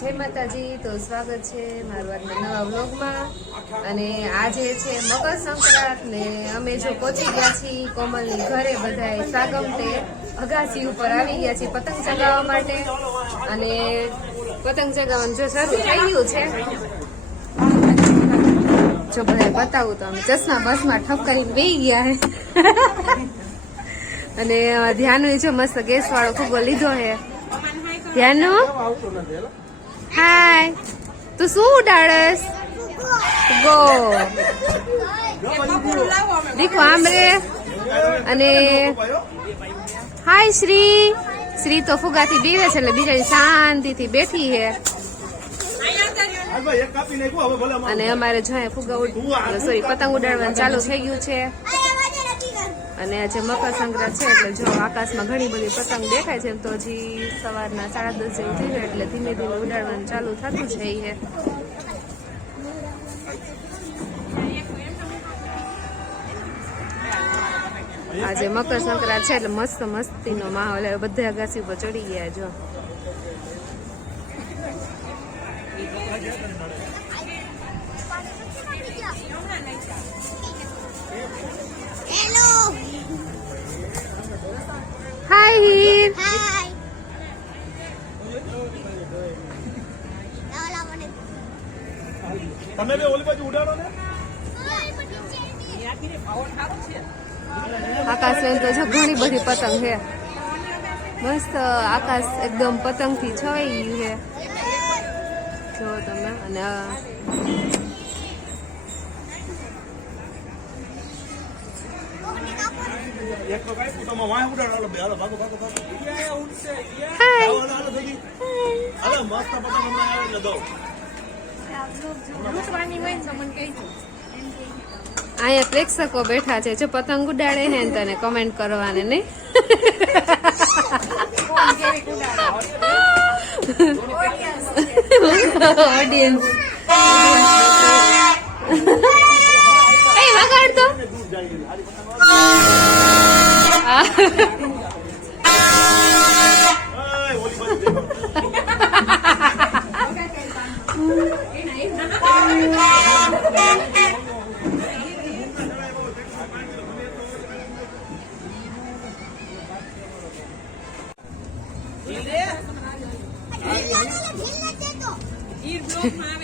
જય માતાજી, તો સ્વાગત છે મારું આજના નવા વ્લોગમાં। અને આજે છે મકર સંક્રાંત ને અમે જો પહોંચી ગયા છીએ કોમલની ઘરે, બધાએ સાગમતે અગાસી ઉપર આવી ગયા છીએ પતંગ ચગાવવા માટે। અને પતંગ ચગાવવાનું જો શરૂ થઈ ગયું છે। જો બધા બતાવું તો અમે ચશ્મા બસમાં ઠપ કરીને બેસી ગયા હે। અને ધ્યાનનું જો મસ્ત ગેસ વાળો ફુગ્ગો લીધો હે। ધ્યાનનું હાય, તું શું ઉડાડસ? ગો દીખો આમ રે। અને હાય શ્રી તો ફુગાથી બીવે છે એટલે બિચારી શાંતિથી બેઠી છે। અને અમારે જો ફુગા સોરી પતંગ ઉડાડવાનું ચાલુ થઈ ગયું છે। અને આજે મકર સંક્રાંત છે એટલે જો આકાશમાં ઘણી બધી પતંગ દેખાય છે। એમ તો હજી સવારના 10:30 જેવું થઈ ગયું એટલે ધીમે ધીમે ઉડાડવાનું ચાલુ થતું છે। આજે મકર સંક્રાંત છે એટલે મસ્ત મસ્તીનો માહોલ, બધા અગાસી ઉપર ચડી ગયા। જો હાય હીર, તમે બે ઓલી બાજુ ઉડાડો ને। આકાશ એમ તો જો ઘણી બધી પતંગ છે, મસ્ત આકાશ એકદમ પતંગ થી છવાઈ ગયું છે જો તમે। અને એક તો કાઈ તમે વાય ઉડાડો, હાલો બે હાલો ભાગો ભાગો ભાગો યે ઉડશે યે હાય હાલો હાલો થકી હાલો મસ્ત પતંગ હમણાં આવે એટલે દો લૂંટવાની હોય ને મને કહી દો। અહીંયા પ્રેક્ષકો બેઠા છે, જો પતંગ ઉડાડે ને તને કમેન્ટ કરવાને નહીં। ઓડિયન્સ એ વગાડ તો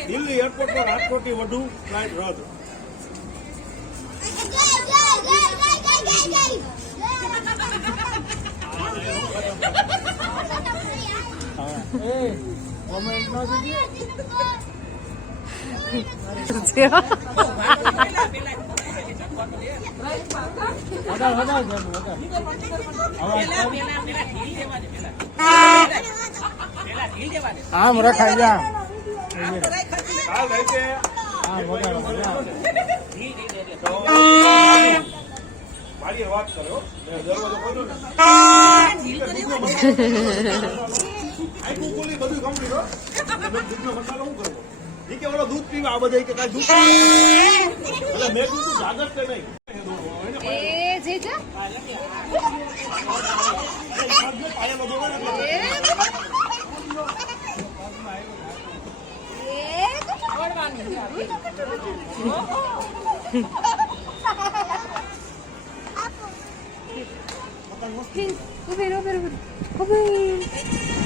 દિલ્હી એરપોર્ટ પર 8 કોટી વધુ ફ્લાઇટ રદ। આમ રખાય જા હાલ રહી છે મારી વાત કરો, દરવાજો ખોલો ને આખું ખોલી બધું કમ્પ્લીટ હો। દૂધનો મસાલો શું કરવો? ઈ કે ઓલો દૂધ પીવા આ બધા કે કાઈ દૂધ એટલે મેં કીધું જાગત કે નહીં એ જે જા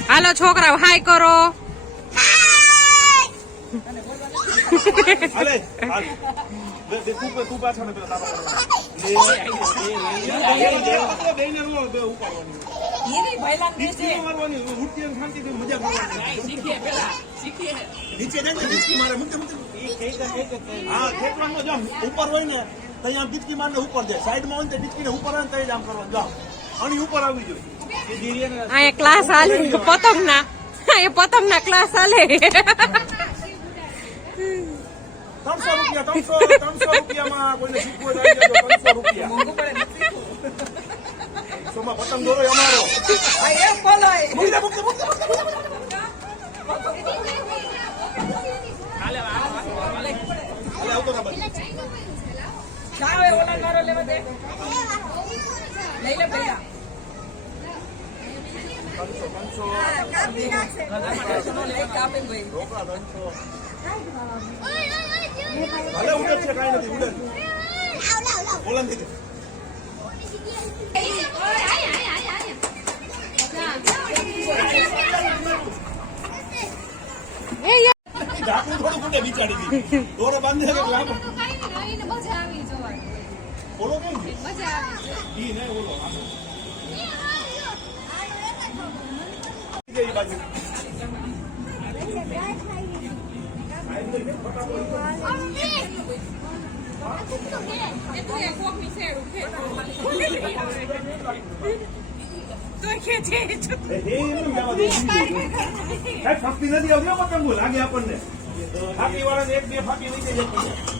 હાલો છોકરાઓ હાય કરો। હાલે હાલ બે તું પાછળ ને પેલા તારા બેને રો બે ઉપાડવાની ઈરી ભાઈલાન નીચે મારવાની ઉઠતી અને શાંતિથી મજા કરવાની શીખીએ પેલા શીખીએ નીચે જાય ને ડિસ્કી મારે મુક્ત હા ખેતરમાં જો ઉપર હોય ને તઈ આમ ડિસ્કી મારને ઉપર જાય, સાઈડમાં હોય ને ડિસ્કીને ઉપર આવે ને તઈ જ આમ કરવાનું જાવ અને ઉપર આવી જોઈએ। આ ક્લાસ હાલે પતંગના, એ પતંગના ક્લાસ હાલે। 300 રૂપિયામાં કોઈને શીખવું હોય તો 300 રૂપિયા મોંઘું પડે નથી। સોમાં પતંગ દોરો અમારો આ એમ બોલાય મુક્ત હાલે આવતો ના બસ ના હોય ઓલા મારો લેવા દે લઈ લે પહેલા ભલે ઉડે છે કાંઈ નથી ઉડે બોલન થઈ ઢાંકણું થોડું ઉડે બિચારી દી દોરો બાંધી શકે એટલે આપણે મજા આવી જોવાની બોલો કેમ છે મજા આવી ઈ નહીં બોલો એ બાજુ ફાંકી નથી આવતી પતંગો લાગે આપણને ફાંકી વાળાને એક બે ફાંકી નીચે જતી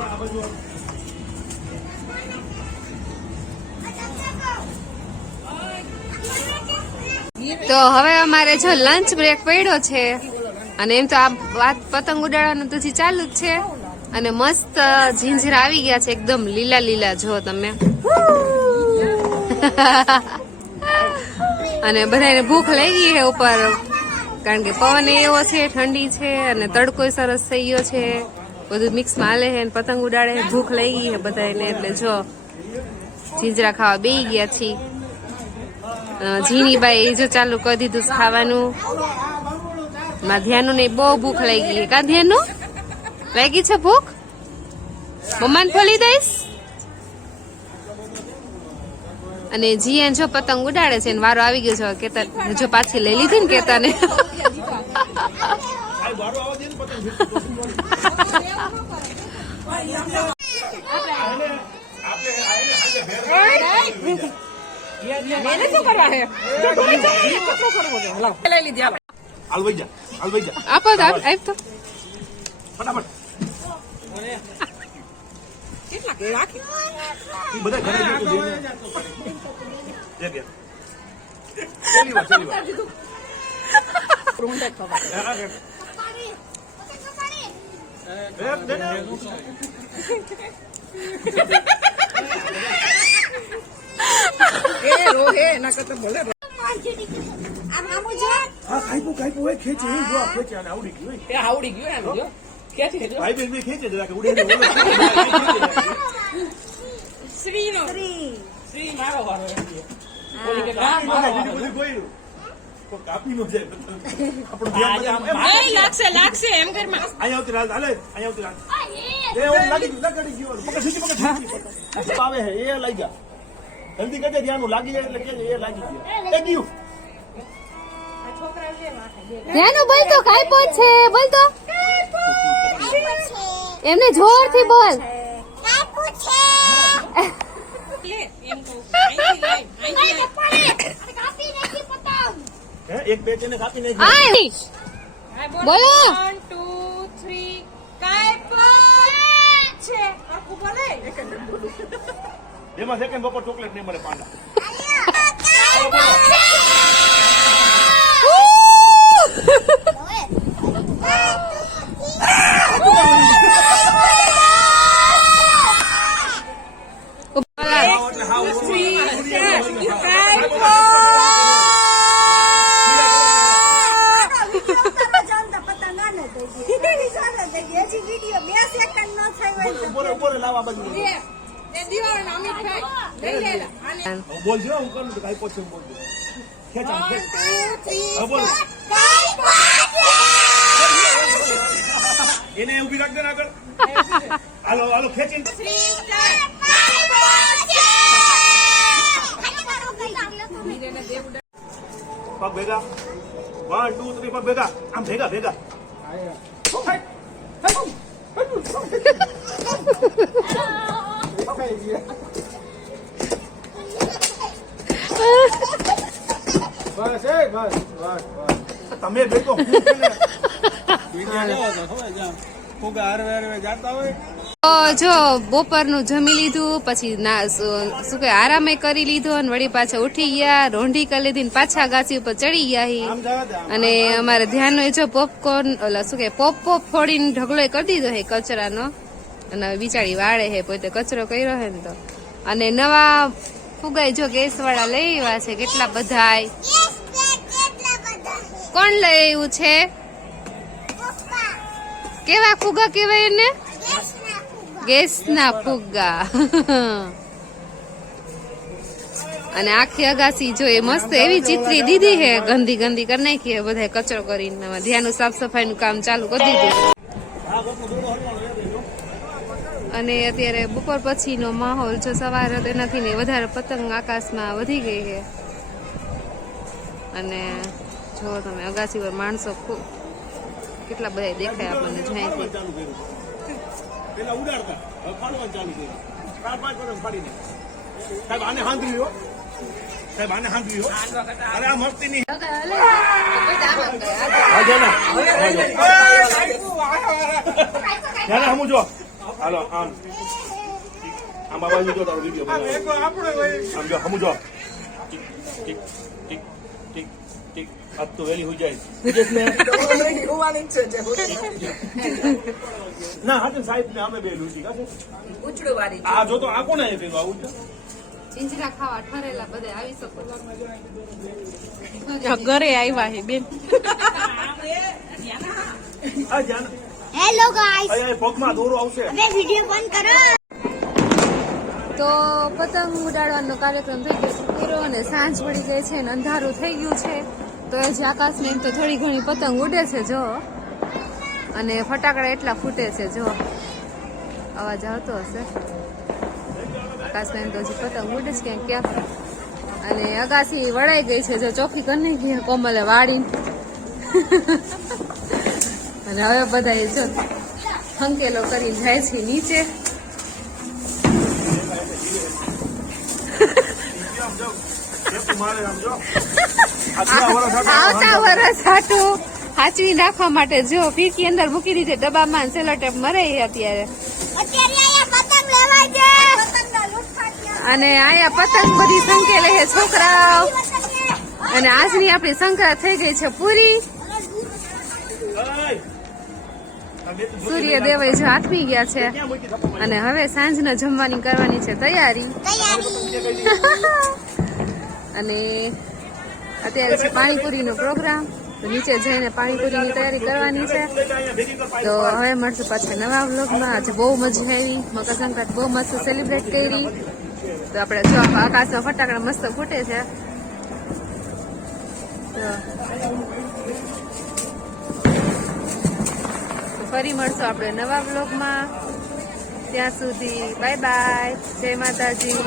આ બાજુ તો હવે અમારે જો લંચ બ્રેક પડ્યો છે અને એમ તો આ વાત પતંગ ઉડાડવાનું તો હજી ચાલુ જ છે અને મસ્ત ઝીંઝરા આવી ગયા છે એકદમ લીલા લીલા જો તમે અને બધાને ભૂખ લાગી છે ઉપર કારણ કે પવન એવો છે ઠંડી છે અને તડકો સરસ થઈ ગયો છે બધું મિક્સમાં હાલે છે અને પતંગ ઉડાડે છે ભૂખ લાગી છે બધાને એટલે જો ઝીંઝરા ખાવા બેસી ગયા છીએ ઝીણીબાઈ જો ચાલુ કરી દીધું ખાવાનું માં ધ્યાનું નહીં બહુ ભૂખ લાગી ગઈ કા ધ્યાનું લાગી છે ભૂખ મમ્માને ખોલી દઈશ અને જીએન જો પતંગ ઉડાડે છે ને વારો આવી ગયો છે કેતા જો પાછી લઈ લીધી ને કેતા ને આપો તો આપ તો ફટાફટ બધા ઘરે આવડી ગયું ભાઈ બેન ખેંચે જરા ઉડે શ્રી મારો વારો કાપી નો જાય આપણું લાગશે એમ ઘરમાં અહીંયા આવતી રાત હાલે અહીંયા આવતી રાત એ ઓમ લાગી લગાડી ગયો પકડ સીધી પકડ આવે હે એ લઈ ગયા જલ્દી કરજે ધ્યાન લાગી જાય એટલે કે એ લાગી ગયો એ ગયું ધ્યાનું બોલ તો કાઈ પોત છે બોલ તો એમને જોરથી બોલ એક બે ને કાપી નાખી બોલો 1 2 3 કાઈ પોત છે આખું બોલે એમાં સેકન્ડ બપોર ચોકલેટ નહીં મળે પાંડા બોલજો હું કરું તો કઈ પોછું બોલજો ખેંચામ બોલ એને ઊભી રાખ દે આગળ હાલો હાલો ખેંચીને પગ ભેગા 1 2 3 પગ ભેગા આમ ભેગા ભેગા તમે ભેગો જાતા હોય તો જો બપોરનું જમી લીધું પછી શું કે આરામે કરી લીધો અને વળી પાછા ઉઠી ગયા, રોંઢી કરી લીધી ને પાછા ગાસી ઉપર ચડી ગયા હી. અને અમારે ધ્યાન જો પોપકોર્ન ઓલા શું કે પોપ ફોડીને ઢગલો કરી દીધો હે કચરાનો. અને હવે બિચારી વાળે હે, પોતે કચરો કર્યો હે ને તો. અને નવા ફુગાઈ જો ગેસ વાળા લઈ આવ્યા છે કેટલા બધા. કોણ લઈ આવ્યું છે? કેવા ફુગા કેવાય એને? ગેસ ના ફુગ્ગા. અને આખી અગાસી જો એ મસ્ત એવી ચિત્રી દીધી હે, ગંદી ગંદી કરી નાખી હે, બધા કચરો કરીને ધ્યાનનું સાફ સફાઈ નું કામ ચાલુ કરી દીધું. અને અત્યારે બપોર પછીનો માહોલ જો સવાર હતો એનાથી ને વધારે પતંગ આકાશમાં વધી ગઈ છે. અને જો તમે અગાસી પર માણસો કેટલા બધા દેખાય આપણને જ્યાંથી. પેલા ઉડાડતા હવે ફાડવાનું ચાલુ કર્યું. 4-5 વર્ષ ફાડીને સાહેબ આને હાંધવી હો, સાહેબ આને હાંધવી હો. અરે આ મસ્તી ની ધ્યાન હમું જો. હાલો આમ આમ બાબા જો તારો વિડિયો બનાવો. આમ જો હમું જો. Tick tick tick tick tick. अब तो वेली हो जाए ના હા સાહેબ ને અમે બે લૂટી કાશે ઉછળો વાળી આ જો તો આ કોને એ ભેગો આવું છે. ચીંજરા ખાવા ઠરેલા બધા આવી શકો ઘરે આવ્યા હે બેન. આ જાન હેલો ગાઈસ, અરે પગમાં દોરો આવશે. હવે વિડિયો બંધ કરો. તો પતંગ ઉડાડવાનો કાર્યક્રમ થઈ ગયો છે પૂરો અને સાંજ પડી ગઈ છે અને અંધારું થઈ ગયું છે. તો એ જ આકાશમાં એમ તો થોડી ઘણી પતંગ ઉડે છે જો, અને ફટાકડા એટલા ફૂટે છે જો, અવાજ આવતો હશે. આકાશમાં એમ તો હજી પતંગ ઉડે છે ક્યાંક ક્યાંક. અને અગાસી વળાઈ ગઈ છે જો, ચોખ્ખી કરી નાખી કોમલે વાળીને. અને હવે બધા જો હંકેલો કરીને જાય છે નીચે. આવતા વરસ હાટું હાચવી નાખવા માટે જો ફીરકી અંદર મૂકી દીધી ડબ્બામાં, સેલો ટેપ મરે અત્યારે. અને આયા પતંગ બધી સંકેલે છે છોકરાઓ. અને આજની આપણી સંક્રાંત થઈ ગઈ છે પૂરી. સૂર્ય દેવાય જો આથમી ગયા છે. અને હવે સાંજના જમવાની કરવાની છે તૈયારી. અને અત્યારે છે પાણીપુરીનો પ્રોગ્રામ, તો નીચે જઈને પાણીપુરીની તૈયારી કરવાની છે. તો હવે મળશે પાછા નવા વ્લોગમાં. આજે બહુ મજા આવી, મકરસંક્રાંત બહુ મસ્ત સેલિબ્રેટ કરી. તો આપણે જો આકાશમાં ફટાકડા મસ્ત ફૂટે છે. તો ફરી મળશું આપણે નવા વ્લોગમાં. ત્યાં સુધી બાય બાય, જય માતાજી.